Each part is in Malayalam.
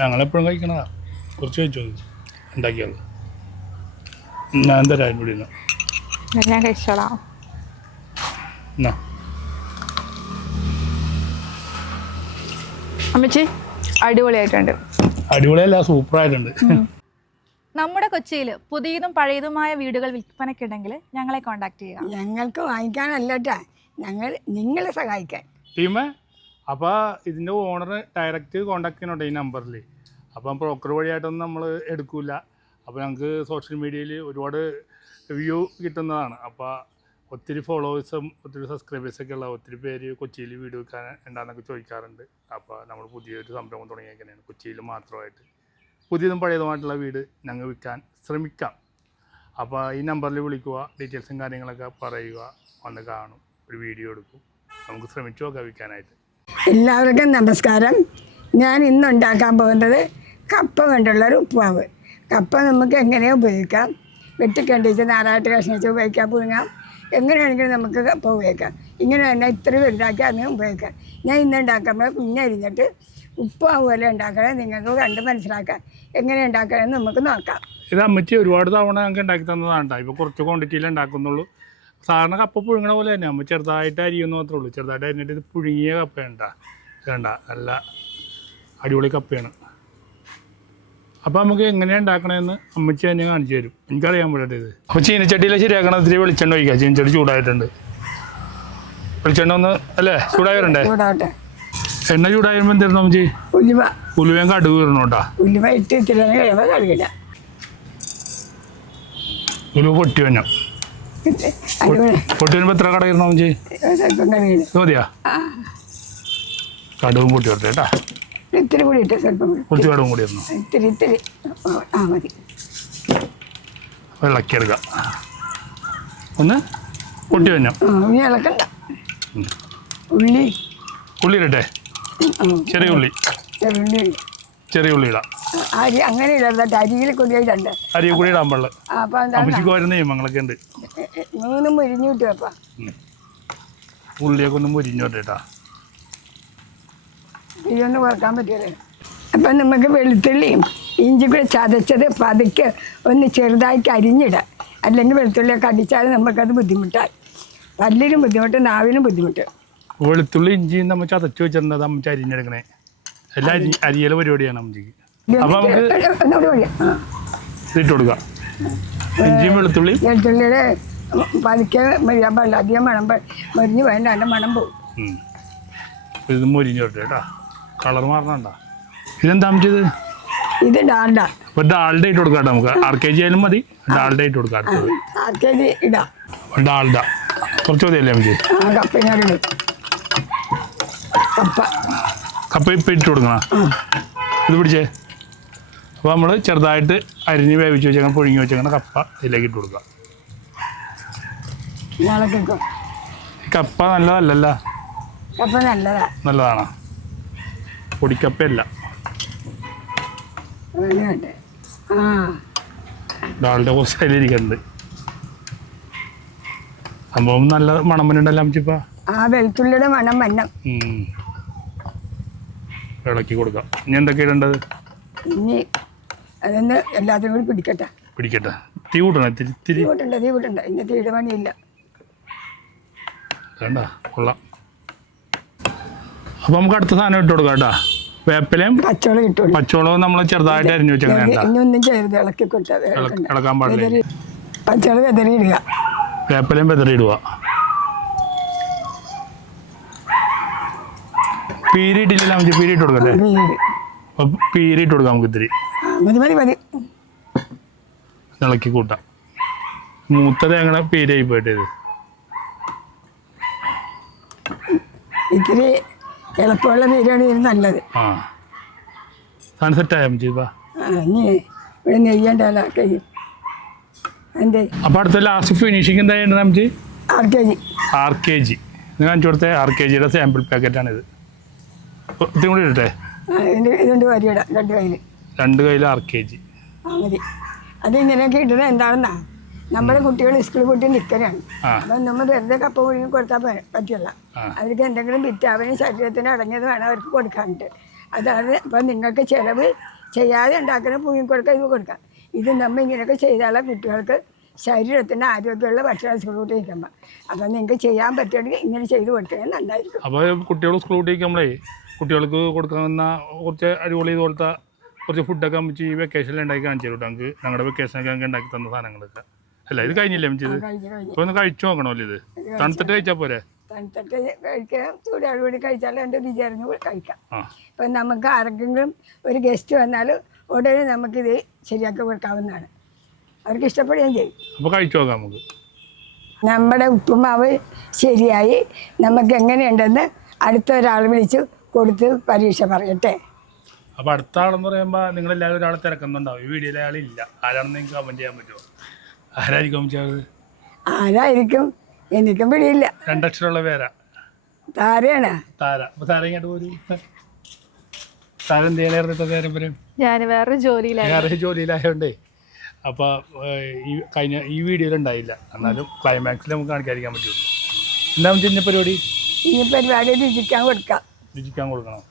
ഞങ്ങളെപ്പോഴും കഴിക്കണതാ. കുറച്ച് കഴിച്ചോ ഉണ്ടാക്കിയാൽ. ഞാൻ തരാം ഇവിടെ നിന്ന്. ഞാൻ കഴിച്ചോളാം. എന്നാ അമ്മച്ചി അടിപൊളിയായിട്ടുണ്ട്. അടിപൊളിയല്ല, സൂപ്പറായിട്ടുണ്ട്. നമ്മുടെ കൊച്ചിയിൽ പുതിയതും പഴയതുമായ വീടുകൾ വിൽപ്പനയ്ക്കുണ്ടെങ്കിൽ ഞങ്ങളെ കോൺടാക്ട് ചെയ്യുക. ഞങ്ങൾക്ക് വാങ്ങിക്കാനല്ലട്ടാ, നിങ്ങളെ സഹായിക്കാൻ. ടീമേ, അപ്പോൾ ഇതിൻ്റെ ഓണർ ഡയറക്റ്റ് കോൺടാക്ട് ചെയ്യണോട്ടെ ഈ നമ്പറിൽ. അപ്പം ബ്രോക്കർ വഴിയായിട്ടൊന്നും നമ്മൾ എടുക്കില്ല. അപ്പോൾ ഞങ്ങൾക്ക് സോഷ്യൽ മീഡിയയിൽ ഒരുപാട് വ്യൂ കിട്ടുന്നതാണ്. അപ്പോൾ ഒത്തിരി ഫോളോവേഴ്സും ഒത്തിരി സബ്സ്ക്രൈബേഴ്സൊക്കെ ഉള്ള ഒത്തിരി പേര് കൊച്ചിയിൽ വീട് വെക്കാൻ ഉണ്ടാകുന്നൊക്കെ ചോദിക്കാറുണ്ട്. അപ്പോൾ നമ്മൾ പുതിയൊരു സംരംഭം തുടങ്ങിയേക്കാനാണ്. കൊച്ചിയിൽ മാത്രമായിട്ട് പുതിയതും പഴയതുമായിട്ടുള്ള വീട് ഞങ്ങൾ വിൽക്കാൻ ശ്രമിക്കാം. അപ്പോൾ ഈ നമ്പറിൽ വിളിക്കുക, ഡീറ്റെയിൽസും കാര്യങ്ങളൊക്കെ പറയുക, വന്ന് കാണും, ഒരു വീഡിയോ എടുക്കും. നമുക്ക് ശ്രമിച്ചു നോക്കാം വിൽക്കാനായിട്ട്. എല്ലാവർക്കും നമസ്കാരം. ഞാൻ ഇന്ന് ഉണ്ടാക്കാൻ പോകുന്നത് കപ്പ കൊണ്ടുള്ളൊരു ഉപ്പുമാവ്. കപ്പ നമുക്ക് എങ്ങനെയാണ് ഉപയോഗിക്കാം, വെട്ടിക്കണ്ടിച്ച് നാലായിട്ട് കഷ്ണിച്ച് ഉപയോഗിക്കാം, പുഴുങ്ങാം, എങ്ങനെയാണെങ്കിലും നമുക്ക് കപ്പ ഉപയോഗിക്കാം. ഇങ്ങനെ തന്നെ ഇത്ര വലുതാക്കി അതിന് ഉപയോഗിക്കാം. ഞാൻ ഇന്ന് ഉണ്ടാക്കുമ്പോൾ കുഞ്ഞരിഞ്ഞിട്ട് ഉപ്പുമാവ് പോലെ ഉണ്ടാക്കണേ നിങ്ങൾക്ക് കണ്ട് മനസ്സിലാക്കാം. എങ്ങനെ ഉണ്ടാക്കണമെന്ന് നമുക്ക് നോക്കാം. ഇത് അമ്മച്ചി ഒരുപാട് തവണ ഞങ്ങൾക്ക് ഉണ്ടാക്കി തന്നതാണ്. ഇപ്പോൾ കുറച്ച് ക്വാണ്ടിറ്റിയിൽ ഉണ്ടാക്കുന്നുള്ളൂ. സാധാരണ കപ്പ പുഴുങ്ങണ പോലെ തന്നെ അമ്മ ചെറുതായിട്ട് അരിയെന്ന് മാത്രമേ ഉള്ളൂ. ചെറുതായിട്ട് അരിഞ്ഞിട്ട് ഇത് പുഴുങ്ങിയ കപ്പയുണ്ട വേണ്ട, നല്ല അടിപൊളി കപ്പയാണ്. അപ്പോൾ നമുക്ക് എങ്ങനെയാണ് ഉണ്ടാക്കണമെന്ന് അമ്മച്ചി തന്നെ കാണിച്ചു തരും. എനിക്കറിയാൻ പറ്റട്ടെ ഇത്. അപ്പോൾ ചീനച്ചട്ടിയിൽ ശരിയാക്കണം. ഇത്തിരി വെളിച്ചെണ്ണ ഒഴിക്കുക. ചീനച്ചട്ടി ചൂടായിട്ടുണ്ട്. വെളിച്ചെണ്ണ ഒന്ന് അല്ലേ ചൂടായി വരണ്ടേ? എണ്ണ ചൂടായി വരുമ്പോൾ എന്തായിരുന്നു അമ്മച്ചി? ഉലുവയും കടുക് ഇടണോട്ടാ. ഉലുവ ഇട്ട് ഇത്തിരി കഴുകില്ല. ഉലുവ പൊട്ടി വന്നു. പൊട്ടി വരുമ്പോൾ എത്ര കടയിരുന്നു അമ്മച്ചി? മതിയാ? കടുവും പൊട്ടി വരട്ടെ കേട്ടാ. ഇത്തിരി കൂടി ഇട്ട് സ്വല്പം കുറച്ച് കടുവും കൂടി ഇടണം. ഇത്തിരി മതി. ഇളക്കിയെടുക്കുക. ഒന്ന് പൊട്ടി വന്നു. ഇളക്കണ്ട. ഉള്ളി ഇടട്ടെ? ചെറിയ ഉള്ളി ഇടാം. അരി അങ്ങനെ ഇടണ്ട, അരിയിൽ കൂടി ഇടണ്ട. അരിയിൽ കൂടി ഇടാൻ പാടില്ല. അമ്മച്ചിക്ക് വരുന്ന നിയമങ്ങളൊക്കെ ഉണ്ട്. മൂന്നും മുരിഞ്ഞു കിട്ടും. അപ്പം ഉള്ളിയൊക്കെ ഒന്ന് മുരിഞ്ഞോട്ടെ കേട്ടാ. ഇതൊന്നും കുറക്കാൻ പറ്റില്ല. അപ്പം നമുക്ക് വെളുത്തുള്ളിയും ഇഞ്ചി കൂടെ ചതച്ചത് പതുക്കെ ഒന്ന് ചെറുതായിട്ട് അരിഞ്ഞിടാം. അല്ലെങ്കിൽ വെളുത്തുള്ളിയൊക്കെ അടിച്ചാൽ നമുക്കത് ബുദ്ധിമുട്ടായി. പല്ലിനും ബുദ്ധിമുട്ട്, നാവിനും ബുദ്ധിമുട്ട്. വെളുത്തുള്ളി ഇഞ്ചിയും നമ്മൾ ചതച്ച് വെച്ചിട്ടുണ്ട്. അമ്മച്ചി അരിഞ്ഞെടുക്കണേ. എല്ലാം അരിയല പരിപാടിയാണ് അമ്മച്ചിക്ക്. അപ്പം നമുക്ക് ഇട്ട് കൊടുക്കാം. ഇഞ്ചിയും വെളുത്തുള്ളിയുടെ പതുക്കെ മരിയാൻ പാടില്ല. അധികം മണം മരിഞ്ഞ് വേണ്ട, എൻ്റെ മണം പോകും. ഇത് മൊരിഞ്ഞോട്ടെ കേട്ടാ. കളർ മാറണണ്ട. ഇതെന്താ അമ്മച്ചത്? ഇത് ഡാൽഡ. അപ്പോൾ ഡാൽഡ ഇട്ട് കൊടുക്കാം. നമുക്ക് 6 kg ആയാലും മതി. ഡാൽഡ ഇട്ട് കൊടുക്കാം. 6 kg ഇടാം. ഡാൽഡ കുറച്ച് മതിയല്ലേ അമ്മച്ചി? കപ്പ കപ്പ ഇപ്പം ഇട്ട് കൊടുക്കണം. ഇത് പിടിച്ചേ. അപ്പോൾ നമ്മൾ ചെറുതായിട്ട് അരിഞ്ഞ് വേവിച്ച് വെച്ചേക്കണം, പുഴുങ്ങി വെച്ചേക്കണം കപ്പ ഇതിലേക്ക് ഇട്ട് കൊടുക്കുക. കപ്പ നല്ലതല്ലല്ല? കപ്പ നല്ലതാണ്. പൊടിക്കപ്പയല്ല. ഡാലിൻ്റെ കുറച്ച് അതിലിരിക്കുന്നുണ്ട്. സംഭവം നല്ല മണം വന്നുണ്ടല്ലോ അമ്മച്ചിപ്പ. വെളുത്തുള്ളിയുടെ മണം വന്നം. ഇളക്കി കൊടുക്കാം. ഇനി എന്തൊക്കെ ഇടേണ്ടത്? ഇനി അതൊന്ന് എല്ലാത്തിനും കൂടി പിടിക്കട്ടെ. തീ കൂട്ടണം. തീ കൂട്ടണ്ട. ഇനി തീയുടെ പണിയില്ല. വേണ്ട, കൊള്ളാം. അപ്പം നമുക്ക് അടുത്ത സാധനം ഇട്ട് കൊടുക്കാം കേട്ടാ. വേപ്പിലയും പച്ചവളവും നമ്മൾ ചെറുതായിട്ട് അരിഞ്ഞു വെച്ചാൽ ഒന്നും ചെയ്ത് ഇളക്കി കൊടുത്താൽ ഇളക്കാൻ പാടില്ല. പച്ചവള വെതറി ഇടുക. വേപ്പിലയും വെതറി ഇടുക. പീരി ഇട്ടില്ല നമുക്ക്. പീരി ഇട്ട് കൊടുക്കട്ടെ. പീരി ഇട്ട് കൊടുക്കാം നമുക്ക്. ഇത്തിരി മതി. ഇളക്കി കൂട്ടാം. മൂത്ത തേങ്ങ പീരായി പോയിട്ട് ഇത് ഇത്തിരി എളുപ്പമുള്ള ബിരിയാണി നല്ലത്. സെറ്റായ ഇനി ഇവിടെ നെയ്യണ്ടല്ലോ. അപ്പൊ അടുത്ത ലാസ്റ്റ് ഫിനിഷിങ് എന്താ ചെയ്യേണ്ടത് നമുക്ക്? 6 kg കാണിച്ചു കൊടുത്തേ. 6 kgയുടെ സാമ്പിൾ പാക്കറ്റാണിത്. ഇതും കൂടി ഇടട്ടെ? രണ്ട് കയ്യിൽ 6 kg മതി. അത് ഇങ്ങനെയൊക്കെ ഇടുന്നത് എന്താണെന്നാ, നമ്മുടെ കുട്ടികൾ സ്കൂളിൽ പോയിട്ട് നിൽക്കലാണ്. അപ്പം നമ്മൾ വെറുതെ കപ്പ പുഴുങ്ങി കൊടുത്താൽ പറ്റില്ല. അവർക്ക് എന്തെങ്കിലും വിറ്റാമിനും ശരീരത്തിന് അടങ്ങിയത് വേണം അവർക്ക് കൊടുക്കാനിട്ട്. അതാണ് അപ്പം നിങ്ങൾക്ക് ചിലവ് ചെയ്യാതെ ഉണ്ടാക്കുന്ന പുഴുങ്ങിക്കൊടുക്കുക ഇത് കൊടുക്കാം. ഇത് നമ്മൾ ഇങ്ങനെയൊക്കെ ചെയ്താൽ കുട്ടികൾക്ക് ശരീരത്തിന് ആരോഗ്യമുള്ള ഭക്ഷണം സ്കൂളിൽ കഴിക്കുമ്പോൾ അപ്പം നിങ്ങൾക്ക് ചെയ്യാൻ പറ്റുമെങ്കിൽ ഇങ്ങനെ ചെയ്ത് കൊടുക്കുന്നത് നന്നായിരിക്കും. അപ്പോൾ കുട്ടികൾ സ്കൂളിൽ കഴിക്കുമ്പോഴേ കുട്ടികൾക്ക് കൊടുക്കാവുന്ന കുറച്ച് അടിപൊളി ഇതുപോലത്തെ കുറച്ച് ഫുഡൊക്കെ അമ്മച്ചി ഈ വെക്കേഷനിൽ ഉണ്ടാക്കി കാണിച്ചു തരും. ഞങ്ങൾക്ക് ഞങ്ങളുടെ വെക്കേഷനൊക്കെ ഞങ്ങൾക്ക് ഉണ്ടാക്കി തന്ന സാധനങ്ങളൊക്കെ അല്ല ഇത് കഴിഞ്ഞില്ലേ അമ്മച്ചത്? ഇപ്പോൾ ഒന്ന് കഴിച്ചു നോക്കണമല്ലോ ഇത്. തണുത്തിട്ട് കഴിച്ചാൽ പോരെ? തണുത്തിട്ട് കഴിക്കാം, ചൂടോടുകൂടി കഴിച്ചാൽ എൻ്റെ രുചിയായിരുന്നു കഴിക്കാം. ഇപ്പം നമുക്ക് ആരെങ്കിലും ഒരു ഗസ്റ്റ് വന്നാൽ ഉടനെ നമുക്കിത് ശരിയാക്കി കൊടുക്കാവുന്നതാണ്. അവർക്ക് ഇഷ്ടപ്പെടുകയും ചെയ്യും. അപ്പോൾ കഴിച്ചു നോക്കാം നമുക്ക്. നമ്മുടെ ഉപ്പുമാവ് ശരിയായി. നമുക്ക് എങ്ങനെയുണ്ടെന്ന് അടുത്ത ഒരാൾ വിളിച്ച് കൊടുത്ത് പരീക്ഷ പറയട്ടെ. അപ്പോൾ അടുത്ത ആളെന്ന് പറയുമ്പോൾ നിങ്ങളെല്ലാവരും ഒരാളെ തിരക്കുന്നുണ്ടാവും. ഈ വീഡിയോയിൽ ആളില്ല. ആരാണെന്ന് നിങ്ങൾക്ക് കമൻറ്റ് ചെയ്യാൻ പറ്റുമോ? ആരായിരിക്കും ചെയ്യുന്നത്? ആരായിരിക്കും? എനിക്കും പിടിയില്ല. 2 അക്ഷരമുള്ള പേരാ. താരയാണ്. താര. അപ്പോൾ താര ഇങ്ങോട്ട് പോരും. താര എന്ത് ചെയ്യാനായിരുന്നു നേരം വരും? ഞാൻ വേറെ ജോലിയിലായോണ്ടേ അപ്പോൾ ഈ വീഡിയോയിൽ ഉണ്ടായില്ല. എന്നാലും ക്ലൈമാക്സിൽ നമുക്ക് കാണിക്കാതിരിക്കാൻ പറ്റുള്ളൂ. എന്താ ചെന്ന പരിപാടി? ഈ പരിപാടി രുചിക്കാൻ കൊടുക്കാം. രുചിക്കാൻ കൊടുക്കണം.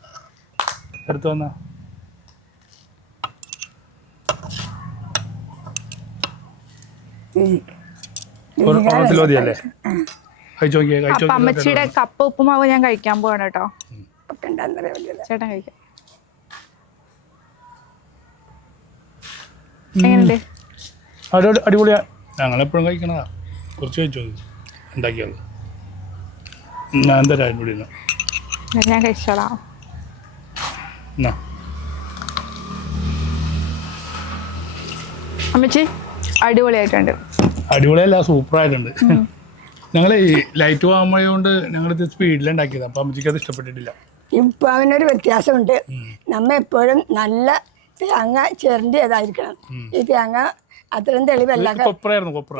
എടുത്തു വന്നാ മതിയല്ലേ? കഴിച്ചു നോക്കിയേ. അപ്പൊ അമ്മച്ചിയുടെ കപ്പ ഉപ്പുമാവ് ഞാൻ കഴിക്കാൻ പോവാണ് കേട്ടോ. ചേട്ടൻ കഴിക്കാം. എങ്ങനെയുണ്ട്? അടിപൊളിയാ. ഞങ്ങളെപ്പോഴും കഴിക്കണതാ. കുറച്ച് കഴിച്ചോ ഉണ്ടാക്കിയത്. ഞാൻ തരാം അടിപൊളി. ഞാൻ കഴിച്ചോളാം. അമ്മച്ചി അടിപൊളിയായിട്ടുണ്ട്. അടിപൊളിയല്ല, സൂപ്പറായിട്ടുണ്ട്. ഞങ്ങൾ ഈ ലൈറ്റ് വാങ്ങുമ്പോൾ കൊണ്ട് ഞങ്ങളിത് സ്പീഡിലുണ്ടാക്കിയത്. അപ്പം അമ്മച്ചിക്ക് അത് ഇഷ്ടപ്പെട്ടിട്ടില്ല. ഇപ്പം അവനൊരു വ്യത്യാസമുണ്ട്. നമ്മ എപ്പോഴും നല്ല തേങ്ങ ചിരണ്ടിയതായിരിക്കണം. ഈ തേങ്ങ അത്രയും തെളിവല്ല.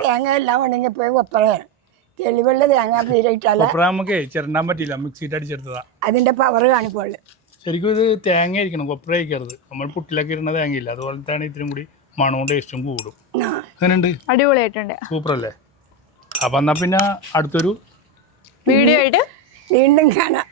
തേങ്ങ എല്ലാം ഉണങ്ങിപ്പോയി കൊപ്പറയാണ്. തെളിവുള്ള തേങ്ങ പീരിട്ടാൽ നമുക്ക് ചിരണ്ടാൻ പറ്റില്ല. മിക്സിയിട്ട് അടിച്ചെടുത്തതാ. അതിന്റെ പവർ കാണിക്കുള്ളൂ. ശരിക്കും ഇത് തേങ്ങ ആയിരിക്കണം, കൊപ്പറ കഴിക്കരുത്. നമ്മൾ പുട്ടിലൊക്കെ ഇടുന്ന തേങ്ങയില്ല. അതുപോലത്താണ് ഇത്തിരി കൂടി മണവും ടേസ്റ്റും കൂടും. അങ്ങനെയുണ്ട്. അടിപൊളിയായിട്ടുണ്ട്. സൂപ്പർ അല്ലേ? അപ്പം എന്നാൽ പിന്നെ അടുത്തൊരു വീഡിയോ ആയിട്ട് വീണ്ടും കാണാം.